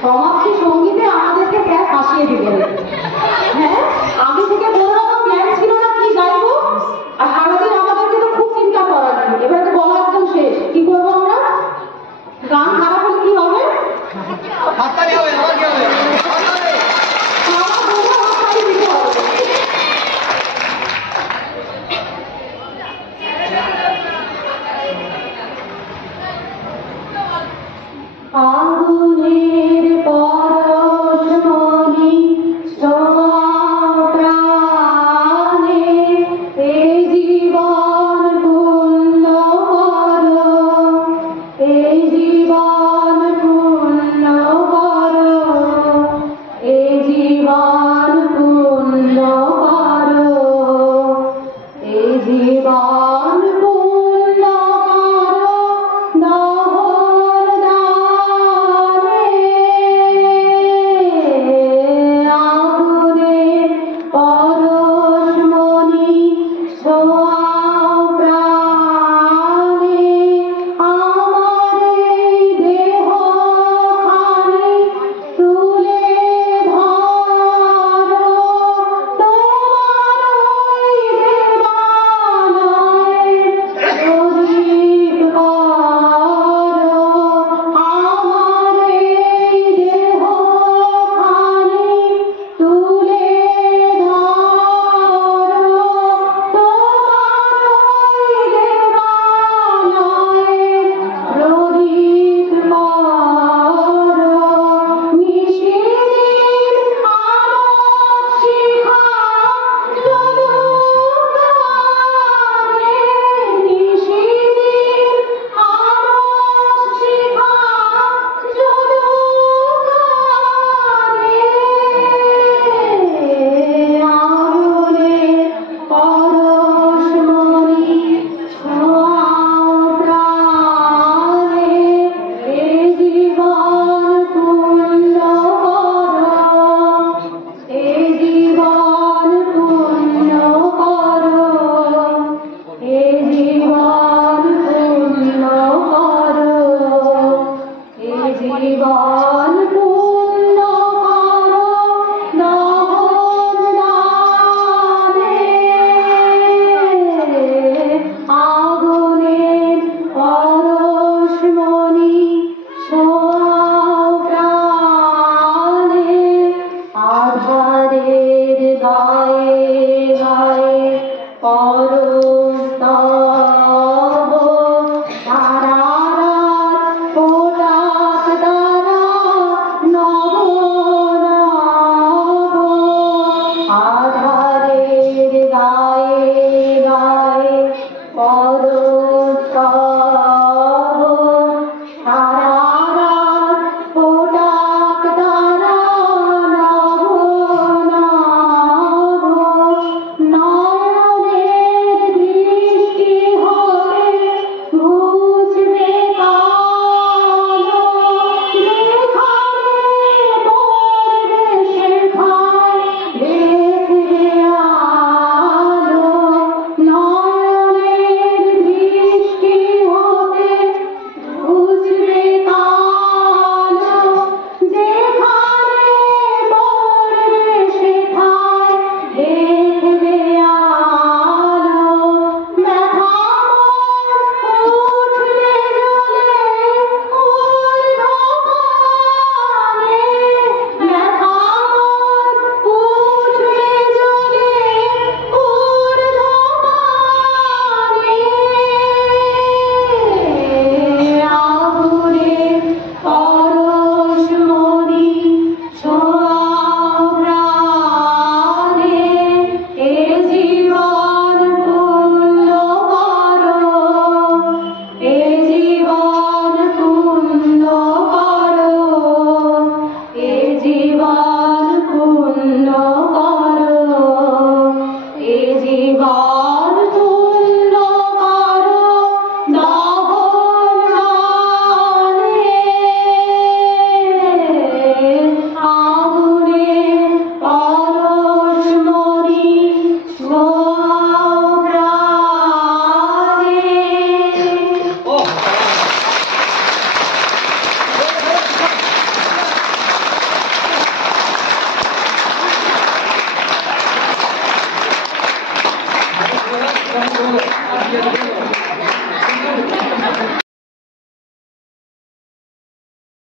সমাপ্তি সঙ্গীতে আমাদেরকে প্রায় ফাঁসিয়ে দিলেন। হ্যাঁ, আগে থেকে বললাম প্ল্যান ছিল না কি গাইবো, আর সারাদিন আমাদেরকে তো খুব চিন্তা করালেন। এবার তো বলা একদম শেষ, কি করবো আমরা? গান খারাপ হলে কি হবে? হাততালি হবে, আবার কি হবে? হাততালি দিতে হবে। আগুনের পরশমণি প্রাণে এই জীবন পূর্ণ করো, এই জীবন পূর্ণ করো, এই জীবন পূর্ণ করো, এই জীবন পূর্ণ করো। দহন দানে